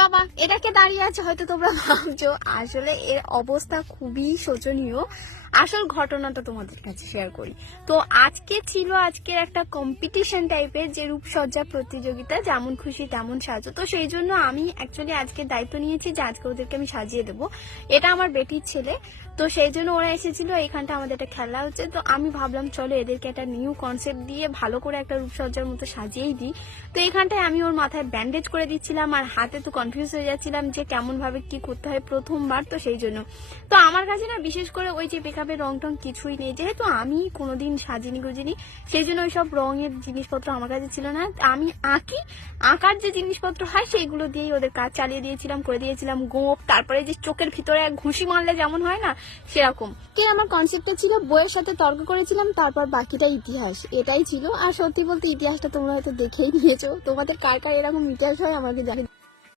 বাবা এটাকে দাঁড়িয়ে আছে, হয়তো তোমরা ভাবছো আসলে এর অবস্থা খুবই শোচনীয়। আসল ঘটনাটা তোমাদের কাছে শেয়ার করি। তো আজকের একটা কম্পিটিশন টাইপের, যে রূপসজ্জা প্রতিযোগিতা, যেমন খুশি তেমন সাজো। তো সেই জন্য আমি অ্যাকচুয়ালি আজকে দায়িত্ব নিয়েছি যে আজকে ওদেরকে আমি সাজিয়ে দেবো। এটা আমার বেটির ছেলে, তো সেই জন্য ওরা এসেছিল, এখানটা আমাদের একটা খেলা হচ্ছে। তো আমি ভাবলাম চলো এদেরকে একটা নিউ কনসেপ্ট দিয়ে ভালো করে একটা রূপসজ্জার মতো সাজিয়েই দিই। তো এখানটায় আমি ওর মাথায় ব্যান্ডেজ করে দিচ্ছিলাম, আর হাতে তো কনফিউজ হয়ে যাচ্ছিলাম যে কেমন ভাবে কি করতে হয়, প্রথমবার তো সেই জন্য। তো আমার কাছে না বিশেষ করে ওই যে মেকআপের রং টং কিছুই নেই, যেহেতু আমি কোনোদিন সাজিনি গুজিনি, সেই জন্য ওই সব রঙের জিনিসপত্র আমার কাছে ছিল না। আমি আঁকার যে জিনিসপত্র হয় সেইগুলো দিয়েই ওদের কাজ চালিয়ে দিয়েছিলাম, করে দিয়েছিলাম গোপ, তারপরে যে চোখের ভিতরে এক ঘুষি মারলে যেমন হয় না সেরকম। কি আমার কনসেপ্টটা ছিল, বইয়ের সাথে তর্ক করেছিলাম, তারপর বাকিটা ইতিহাস, এটাই ছিল। আর সত্যি বলতে ইতিহাসটা তোমরা হয়তো দেখেই নিয়েছো। তোমাদের কার কার এরকম ইতিহাস হয় আমাকে জানি।